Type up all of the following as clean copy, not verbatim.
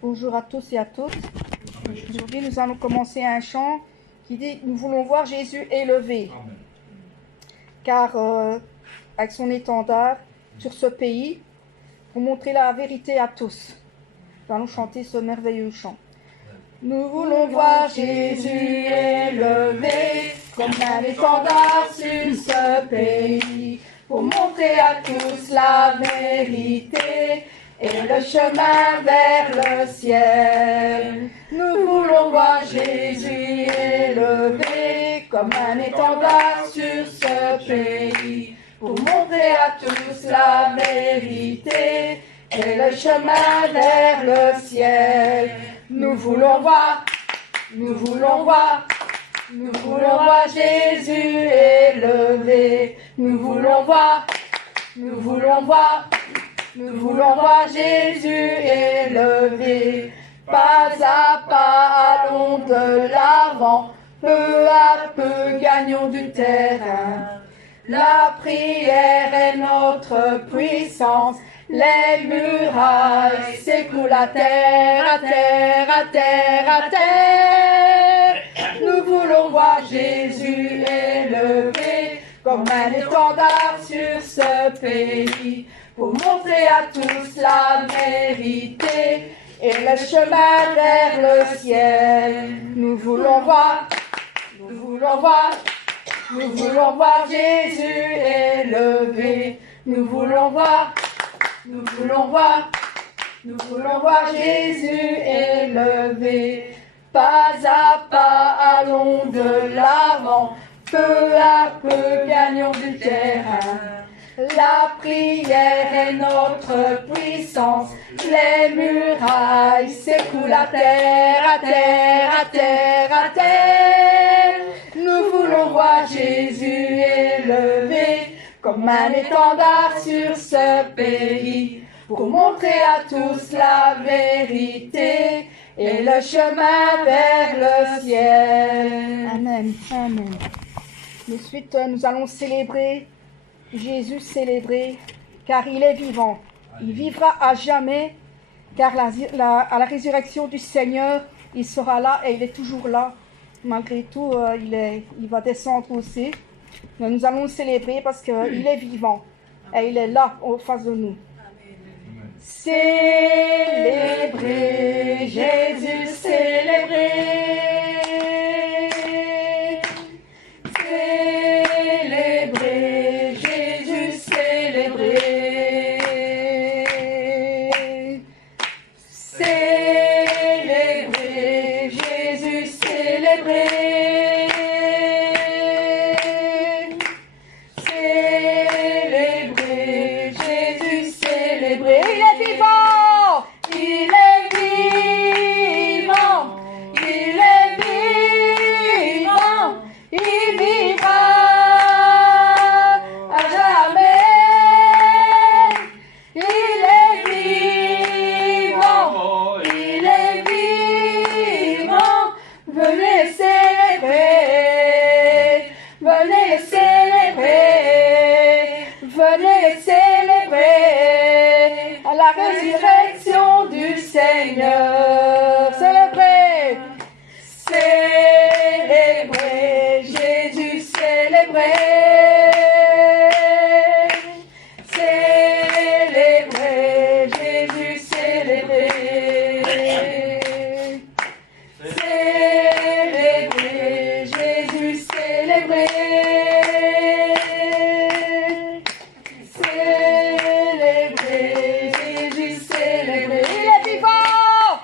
Bonjour à tous et à toutes. Aujourd'hui, nous allons commencer un chant qui dit « Nous voulons voir Jésus élevé ». Car avec son étendard sur ce pays, pour montrer la vérité à tous. Nous allons chanter ce merveilleux chant. Nous voulons voir Jésus élevé comme un étendard sur ce pays, pour montrer à tous la vérité et le chemin vers le ciel. Nous voulons voir Jésus élevé comme un étendard sur ce pays, pour montrer à tous la vérité et le chemin vers le ciel. Nous voulons voir, nous voulons voir, nous voulons voir Jésus élevé. Nous voulons voir, nous voulons voir, nous voulons voir Jésus élevé. Pas à pas allons de l'avant, peu à peu gagnons du terrain. La prière est notre puissance. Les murailles s'écoulent à terre, à terre, à terre, à terre. Nous voulons voir Jésus élevé comme un étendard sur ce pays, pour montrer à tous la vérité et le chemin vers le ciel. Nous voulons voir, nous voulons voir, nous voulons voir Jésus élevé. Nous voulons voir, nous voulons voir, nous voulons voir Jésus élevé. Pas à pas allons de l'avant, peu à peu gagnons du terrain. La prière est notre puissance, les murailles s'écoulent à terre, à terre, à terre, à terre. Nous voulons voir Jésus élevé comme un étendard sur ce pays, pour montrer à tous la vérité et le chemin vers le ciel. Amen, amen. Ensuite, nous allons célébrer Jésus célébré, car il est vivant. Il vivra à jamais, car à la résurrection du Seigneur, il sera là et il est toujours là. Malgré tout, il va descendre aussi. Mais nous allons le célébrer parce qu'il est vivant et il est là en face de nous. Célébrez Jésus, célébrez. Célébrez Jésus, célébrez. Célébrez Jésus, célébrez. Résurrection du Seigneur. Célébrez, célébrez Jésus, célébrez. Célébrez Jésus, célébrez. Célébrez Jésus, célébrez. Célébrez Jésus, célébrez. Il est vivant.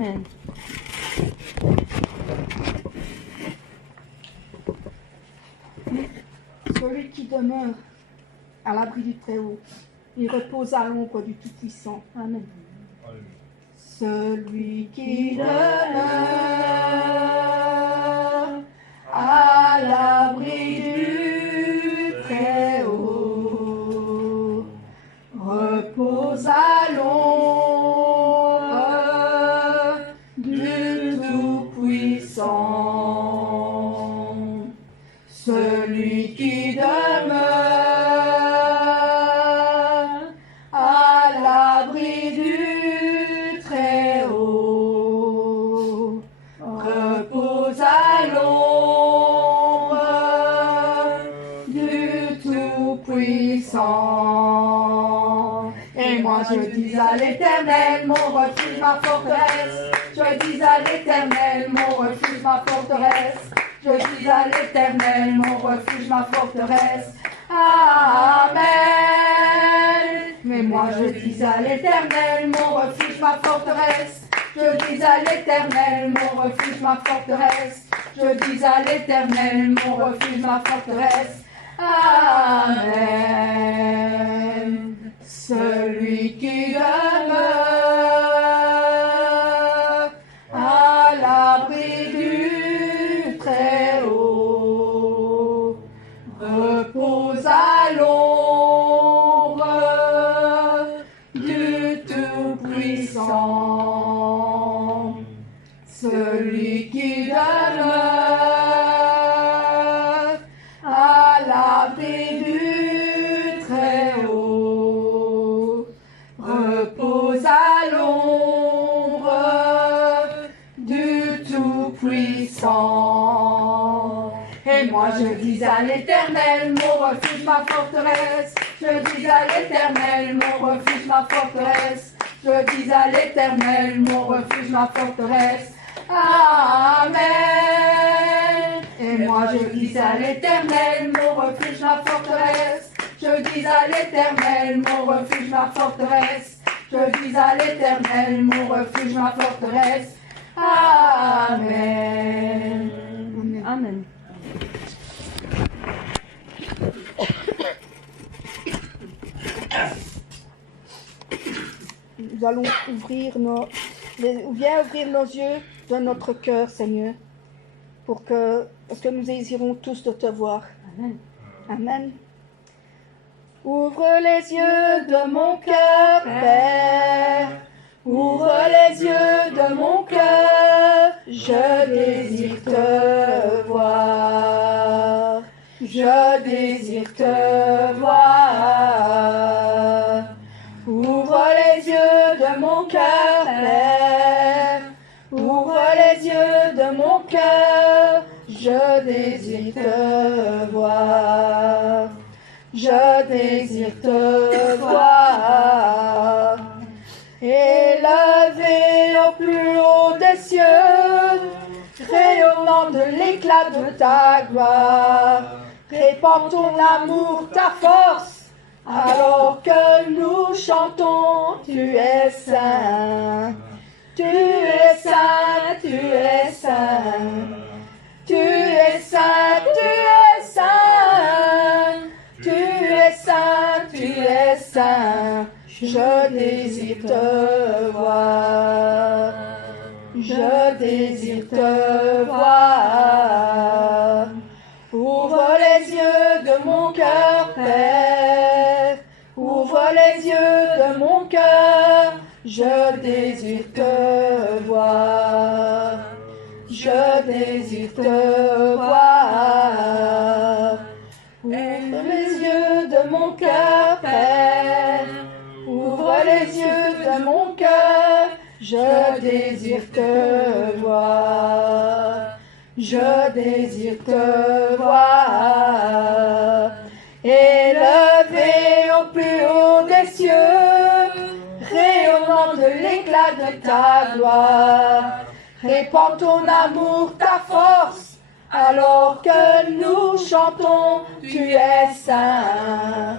Amen. Celui qui demeure à l'abri du Très-Haut, il repose à l'ombre du Tout-Puissant. Amen. Celui qui demeure à l'abri du Très-Haut, repose à l'ombre du Tout-Puissant. Celui qui demeure à l'abri du Très-Haut repose à l'ombre du Tout-Puissant. Et moi je dis à l'Éternel, mon refuge, ma forteresse. Je dis à l'Éternel, mon refuge, ma forteresse. Je dis à l'Éternel, mon refuge, ma forteresse. Amen. Mais moi je dis à l'Éternel, mon refuge, ma forteresse. Je dis à l'Éternel, mon refuge, ma forteresse. Je dis à l'Éternel, mon refuge, ma forteresse. Amen. Celui qui demeure à l'abri du Très-Haut repose à l'ombre du Tout-Puissant. Celui qui demeure à l'abri du Très-Haut repose à l'ombre du Tout-Puissant. Et moi je dis à l'Éternel, mon refuge, ma forteresse. Je dis à l'Éternel, mon refuge, ma forteresse. Je dis à l'Éternel, mon refuge, ma forteresse. Amen. Et moi je dis à l'Éternel, mon refuge, ma forteresse. Je dis à l'Éternel, mon refuge, ma forteresse. Je dis à l'Éternel, mon refuge, ma forteresse. Amen. Amen. Nous allons viens ouvrir nos yeux de notre cœur, Seigneur, parce que nous désirons tous de te voir. Amen. Amen. Ouvre les yeux de mon cœur, Père. Ouvre les yeux de mon cœur. Je désire te voir. Je désire te voir. Ouvre les yeux de mon cœur, Père. Ouvre les yeux de mon cœur. Je désire te voir. Je désire te voir. Élevé au plus haut des cieux, rayonnant de l'éclat de ta gloire, répands ton amour, ta force, alors que nous chantons, tu es saint, tu es saint, tu es saint, tu es saint, tu es saint, tu es saint, tu es saint, je désire te voir, je désire te voir. Ouvre les yeux de mon cœur, Père. Ouvre les yeux de mon cœur. Je désire te voir. Je désire te voir. Ouvre les yeux de mon cœur, Père. Ouvre les yeux de mon cœur. Je désire te voir. Je désire te voir, élevé au plus haut des cieux, rayonnant de l'éclat de ta gloire. Répands ton amour, ta force, alors que nous chantons, tu es saint,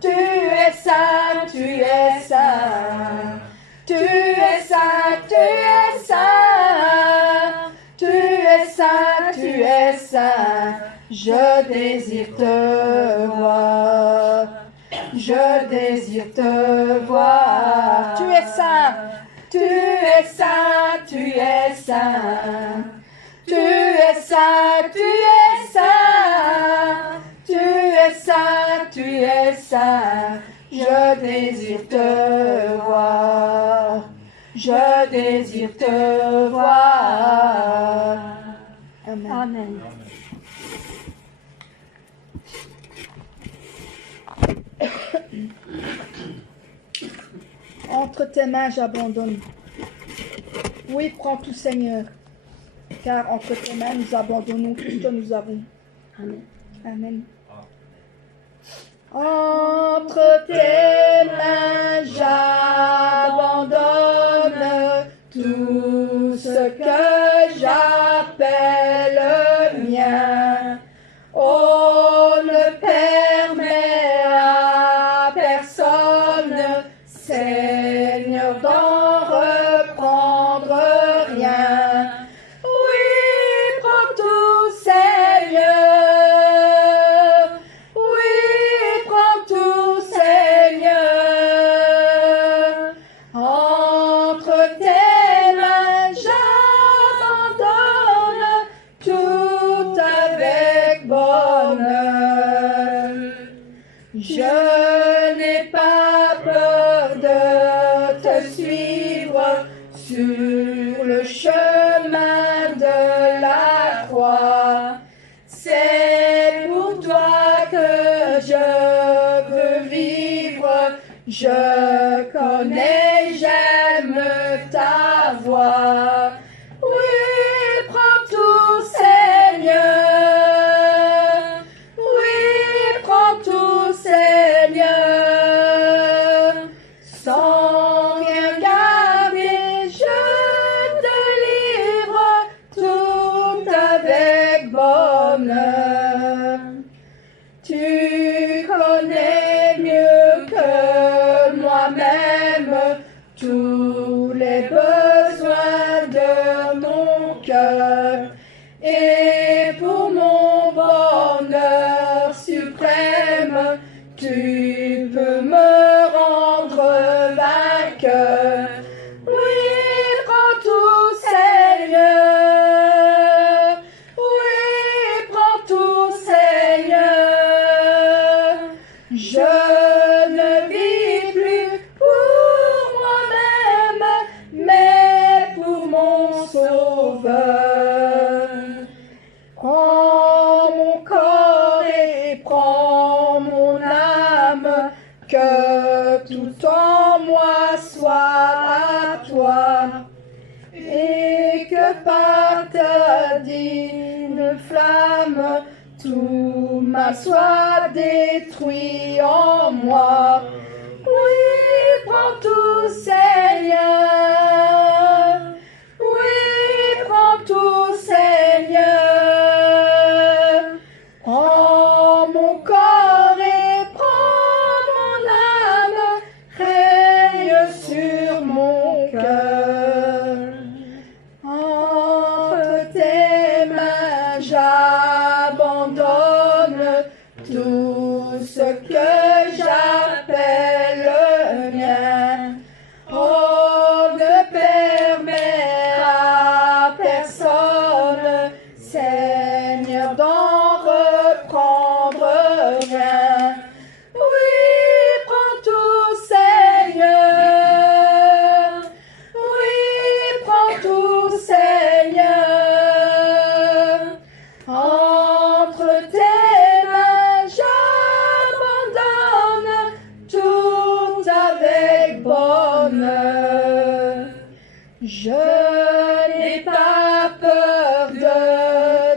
tu es saint, tu es saint, tu es saint, tu es saint. Je désire te voir. Je désire te voir. Tu es saint. Tu es saint. Tu es saint. Tu es saint. Tu es saint. Tu es saint. Tu es saint. Je désire te voir. Je désire te voir. Amen. Amen. Entre tes mains, j'abandonne. Oui, prends tout, Seigneur, car entre tes mains, nous abandonnons tout ce que nous avons. Amen. Amen. Entre tes mains, j'abandonne tout ce que j'appelle mien. Oh, ne permets à personne, Seigneur, d'en reprendre rien. Oui, prends tout, Seigneur. Oui, prends tout, Seigneur. Entre tes mains, j'abandonne tout avec bonheur. Je n'ai pas peur de te suivre sur le chemin de la croix. C'est pour toi que je veux vivre. Je connais, j'aime ta voix. Oui, prends tout, Seigneur. Oui, prends tout, Seigneur. Sans rien garder, je te livre tout avec bonheur. Tu connais mieux que moi-même tous les besoins de mon cœur. Et pour mon bonheur suprême, tu peux me rendre vainqueur. Oui, prends tout, Seigneur. Oui, prends tout, Seigneur. Je ne vis plus pour moi-même, mais pour mon Sauveur. Prends mon corps et prends mon âme, que tout en moi soit à toi, et que par ta divine flamme, tout mal soit détruit en moi. Oui, prends tout, Seigneur. Oui, prends tout, Seigneur. Prends mon corps et prends mon âme, règne sur mon cœur. Entre tes mains, j'abandonne tout ce que j'appelle mien. Oh, ne permets à personne, Seigneur, d'en reprendre rien. Oui, prends tout, Seigneur. Oui, prends tout, Seigneur. Entre tes mains, j'abandonne tout avec bonheur. Je n'ai pas peur de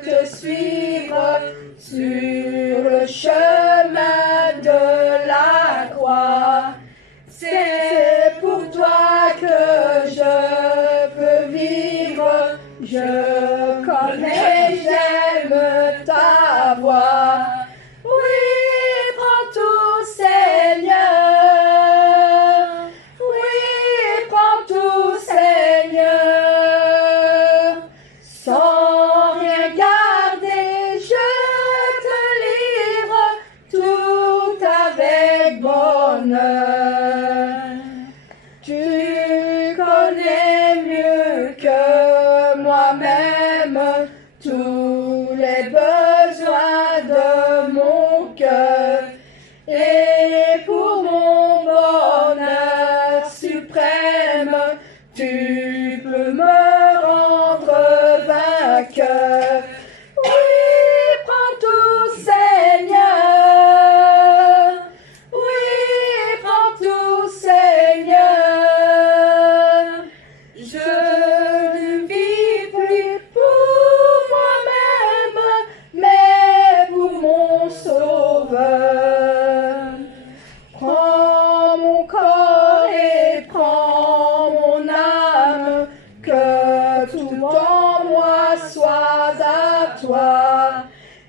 te suivre sur le chemin de la croix. C'est pour toi que je peux vivre. Je connais, j'aime ta voix. Oui, prends tout, Seigneur. Oui, prends tout, Seigneur. tu peux me rendre vainqueur. Oui, prends tout, Seigneur. Oui, prends tout, Seigneur. Je ne vis plus pour moi-même, mais pour mon Sauveur. Prends mon corps et prends mon âme, que tout en moi soit à toi,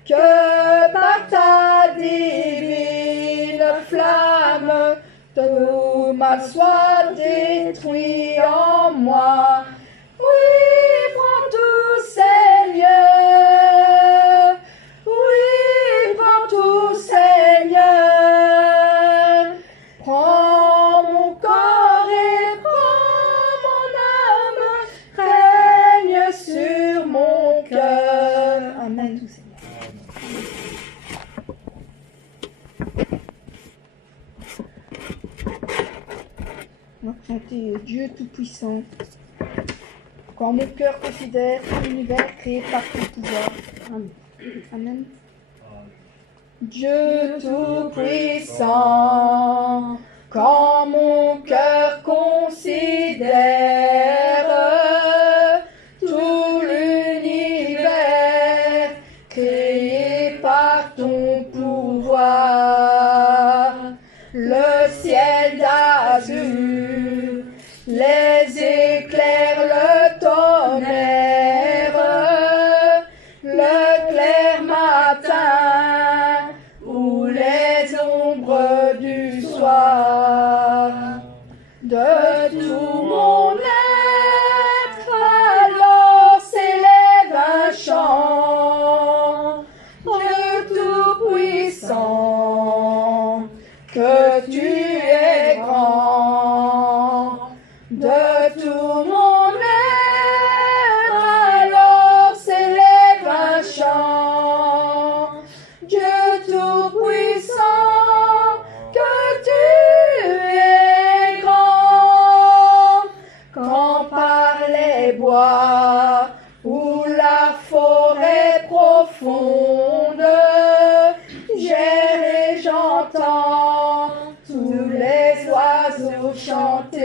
que par ta divine flamme, tout mal soit détruit en moi. Oui, prends tout, Seigneur. Oui, prends tout, Seigneur. Prends mon corps et prends mon âme, règne sur mon cœur. Amen, tout Seigneur. On va chanter Dieu Tout-Puissant. Quand mon cœur considère l'univers créé par ton pouvoir. Amen. Amen. Dieu Tout-Puissant, quand mon cœur considère tout l'univers créé par ton pouvoir, le ciel d'azur, les éclairs, le tonnerre, le clair matin ou les ombres du soir, de tout mon être alors s'élève un chant. Dieu Tout-Puissant, que tu es grand, de tout mon être alors s'élève un chant. Dieu Tout-Puissant, que tu es grand, quand par les bois ou la forêt profonde, j'erre et j'entends tous les oiseaux chanter.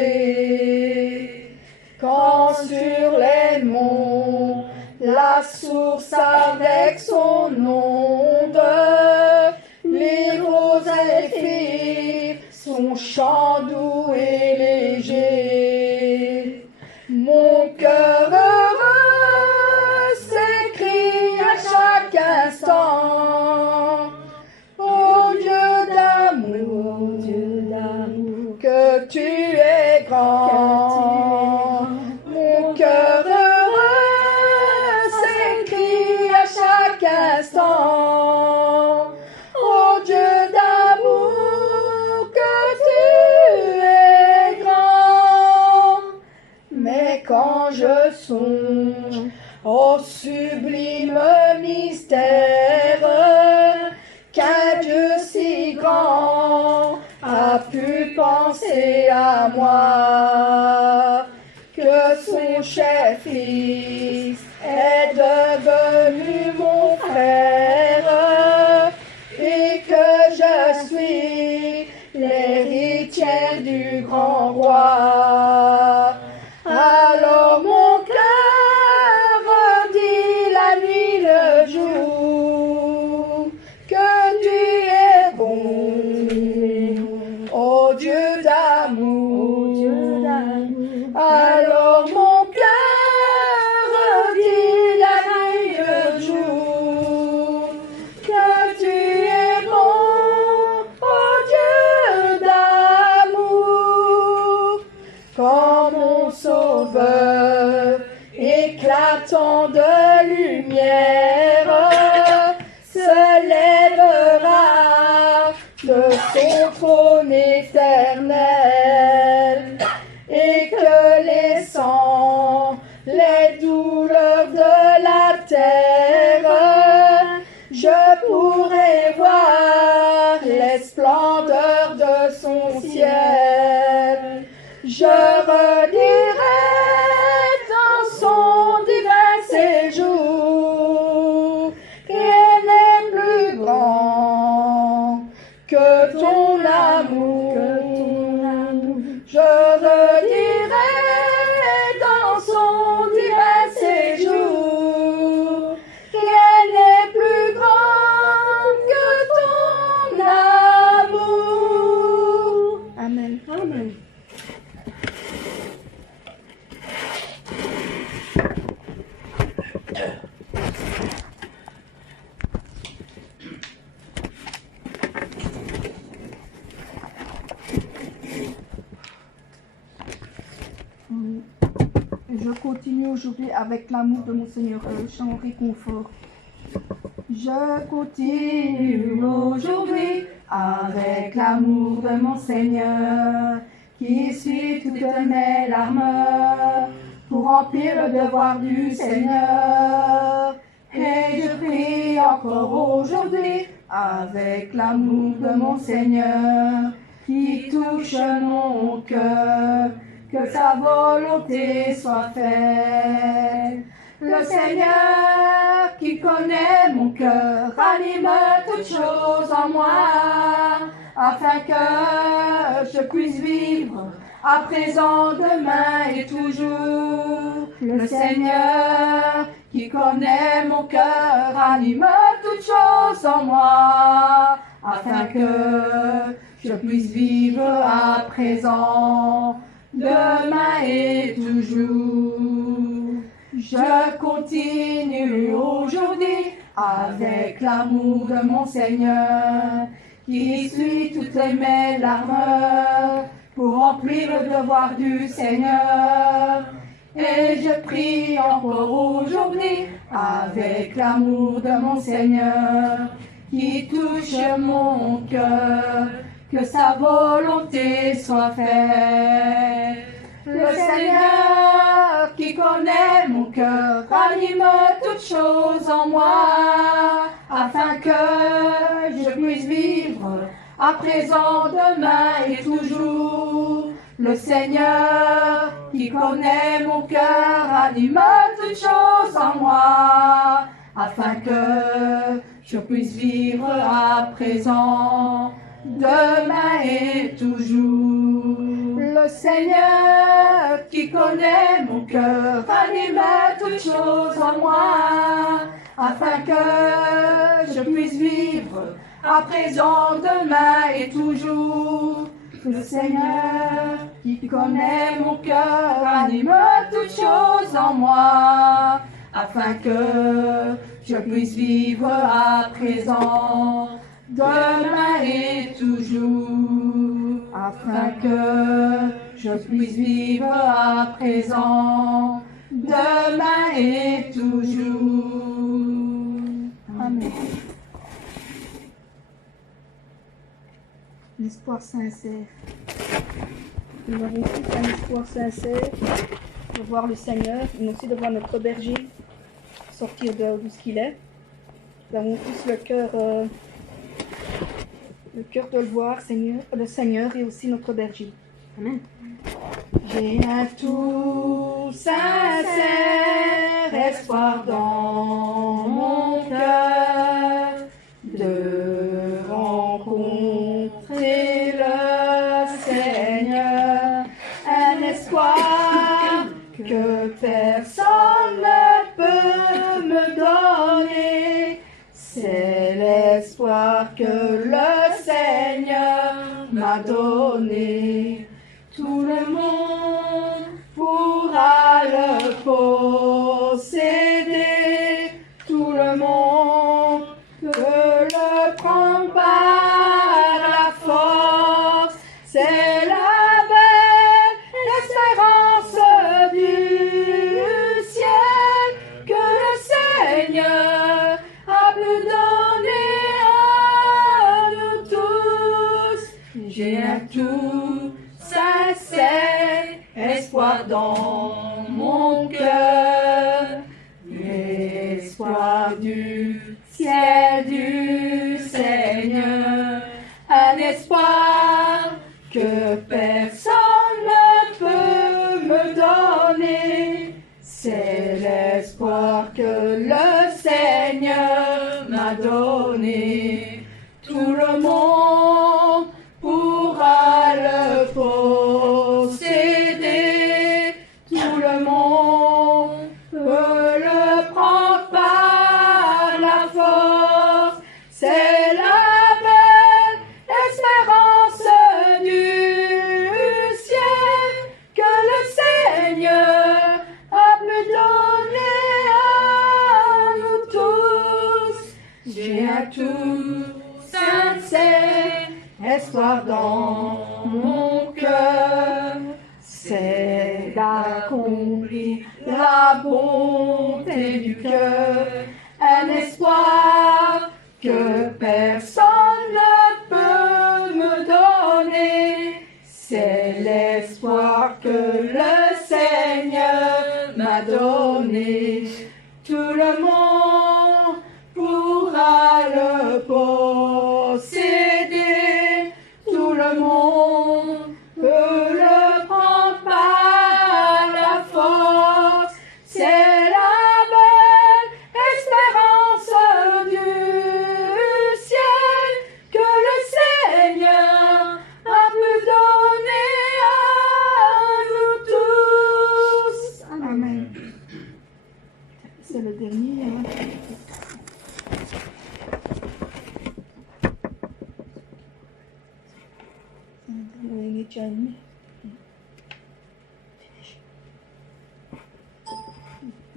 Quand sur les monts la source avec son onde, les roses effilent son chant doux et léger. Mon cœur heureux s'écrie à chaque instant: ô Dieu d'amour, que tu es grand. Mon cœur heureux s'écrie à chaque instant: ô Dieu d'amour, que tu es grand. Mais quand je songe au sublime mystère qu'un Dieu si grand a pu penser à moi, que son cher fils est devenu mon frère et que je suis l'héritière du grand roi, alors mon cœur dit la nuit le jour que tu es bon, ô Dieu d'amour. Alors mon cœur dit la nuit le jour que tu es bon, ô Dieu d'amour. Quand mon Sauveur éclatant de lumière se lèvera de son trône éternel, et que laissant les douleurs de la terre, je pourrai voir les splendeurs de son ciel. Je redirai Amen. Je continue aujourd'hui avec l'amour de mon Seigneur, le chant réconfort. Je continue aujourd'hui avec l'amour de mon Seigneur, qui essuie toutes mes larmes pour remplir le devoir du Seigneur. Et je prie encore aujourd'hui avec l'amour de mon Seigneur, qui touche mon cœur, que sa volonté soit faite. Le Seigneur qui connaît mon cœur anime toutes choses en moi, afin que je puisse vivre à présent, demain et toujours. Le Seigneur qui connaît mon cœur anime toutes choses en moi, afin que je puisse vivre à présent, demain et toujours. Je continue aujourd'hui avec l'amour de mon Seigneur, qui suit toutes mes larmes pour remplir le devoir du Seigneur. Et je prie encore aujourd'hui avec l'amour de mon Seigneur, qui touche mon cœur, que sa volonté soit faite. Le Seigneur qui connaît mon cœur anime toutes choses en moi, afin que je puisse vivre à présent, demain et toujours. Le Seigneur qui connaît mon cœur anime toutes choses en moi, afin que je puisse vivre à présent, demain et toujours. Le Seigneur qui connaît mon cœur anime toutes choses en moi, afin que je puisse vivre à présent, demain et toujours. Le Seigneur qui connaît mon cœur anime toutes choses en moi, afin que je puisse vivre à présent, demain et toujours, afin que je puisse vivre à présent, demain et toujours. Amen. L'espoir sincère. Nous avons tous un espoir sincère de voir le Seigneur, mais aussi de voir notre berger sortir de ce qu'il est. Nous avons tous le cœur de le voir, Seigneur, le Seigneur et aussi notre berger. Amen. J'ai un tout sincère espoir dans mon cœur de rencontrer le Seigneur, un espoir que personne ne peut me donner. C'est l'espoir que le Seigneur m'a donné. Tout le monde pourra le posséder. Tout le monde peut le prendre par la force. C'est la belle espérance du ciel que le Seigneur a pu donner à nous tous. J'ai un tout sincère espoir dans mon cœur, l'espoir du ciel du Seigneur, un espoir que personne ne peut me donner. C'est l'espoir que le Seigneur m'a donné. Tout le monde pourra le posséder. Tout le monde peut le prendre par la force. C'est la belle espérance du la bonté du cœur, un espoir que personne ne peut me donner. C'est l'espoir que le Seigneur m'a donné. Tout le monde pourra le posséder. Tout le monde peut le prendre par la force. C'est la belle espérance du ciel que le Seigneur a pu donner à nous tous. Amen. C'est le dernier.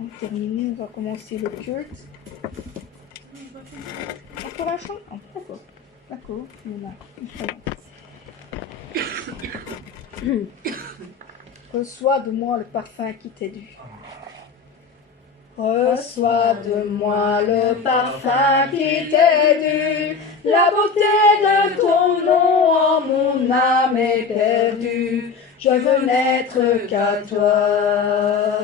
On a terminé, on va commencer le culte. Encore un chant? Ah, d'accord. D'accord, Reçois de moi le parfum qui t'est dû. Reçois de moi le parfum qui t'est dû. La beauté de ton nom en mon âme est perdue. Je veux n'être qu'à toi.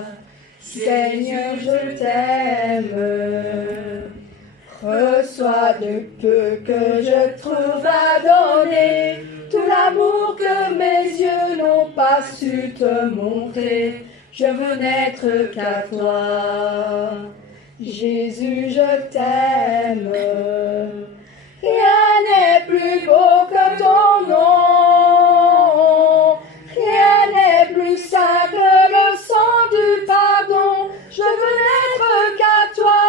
Seigneur, je t'aime. Reçois de peu que je trouve à donner. Tout l'amour que mes yeux n'ont pas su te montrer. Je veux n'être qu'à toi. Jésus, je t'aime. Rien n'est plus beau que ton nom. Rien n'est plus saint que le sang du pardon. Je veux n'être qu'à toi.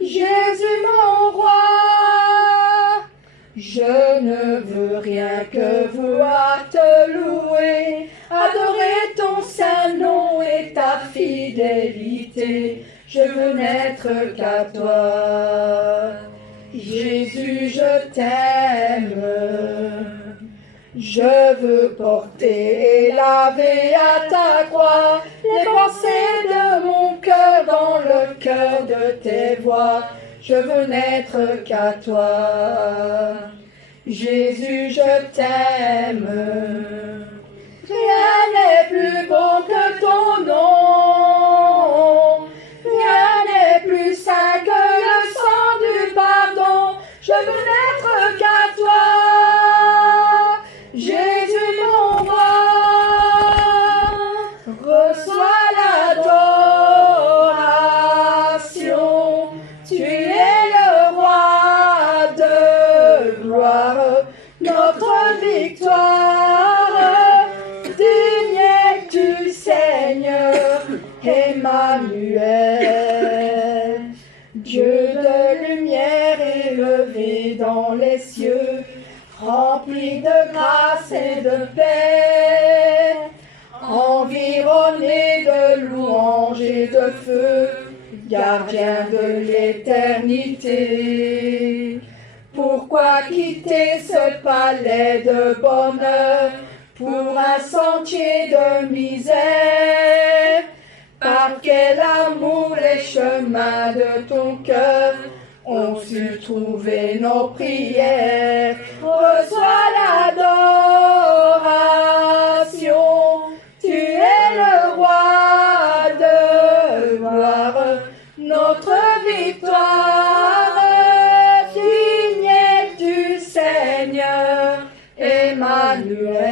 Jésus, mon roi. Je ne veux rien que vouloir te louer. Adorer ton saint nom et ta fidélité. Je veux n'être qu'à toi. Jésus, je t'aime. Je veux porter et laver à ta croix les pensées de mon cœur dans le cœur de tes voies. Je veux n'être qu'à toi. Jésus, je t'aime. Rien n'est plus beau que ton nom. Rien n'est plus saint que le sang du pardon. Je veux n'être qu'à toi. Jésus, mon roi. Reçois l'adoration. Tu es le roi de gloire. Notre victoire. Digne es-tu, Seigneur, Emmanuel. Dieu de lumière élevé dans les cieux, rempli de grâce et de paix, environné de louanges et de feu, gardien de l'éternité. Pourquoi quitter ce palais de bonheur pour un sentier de misère? Par quel amour les chemins de ton cœur ont su trouver nos prières. Reçois l'adoration. Tu es le roi de gloire, notre victoire. Digne es-tu, Seigneur, Emmanuel.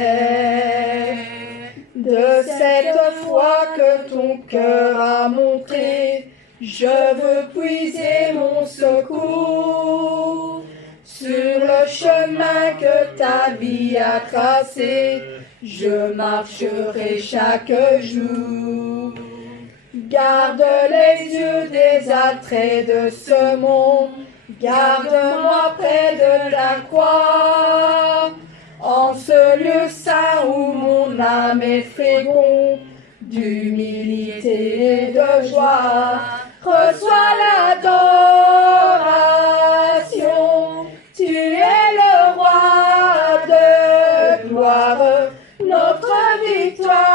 De cette foi que ton cœur a montrée, je veux puiser mon secours sur le chemin que ta vie a tracé. Je marcherai chaque jour. Garde les yeux des attraits de ce monde. Garde-moi près de ta croix. En ce lieu saint où mon âme est féconde d'humilité et de joie, reçois l'adoration. Tu es le roi de gloire, notre victoire.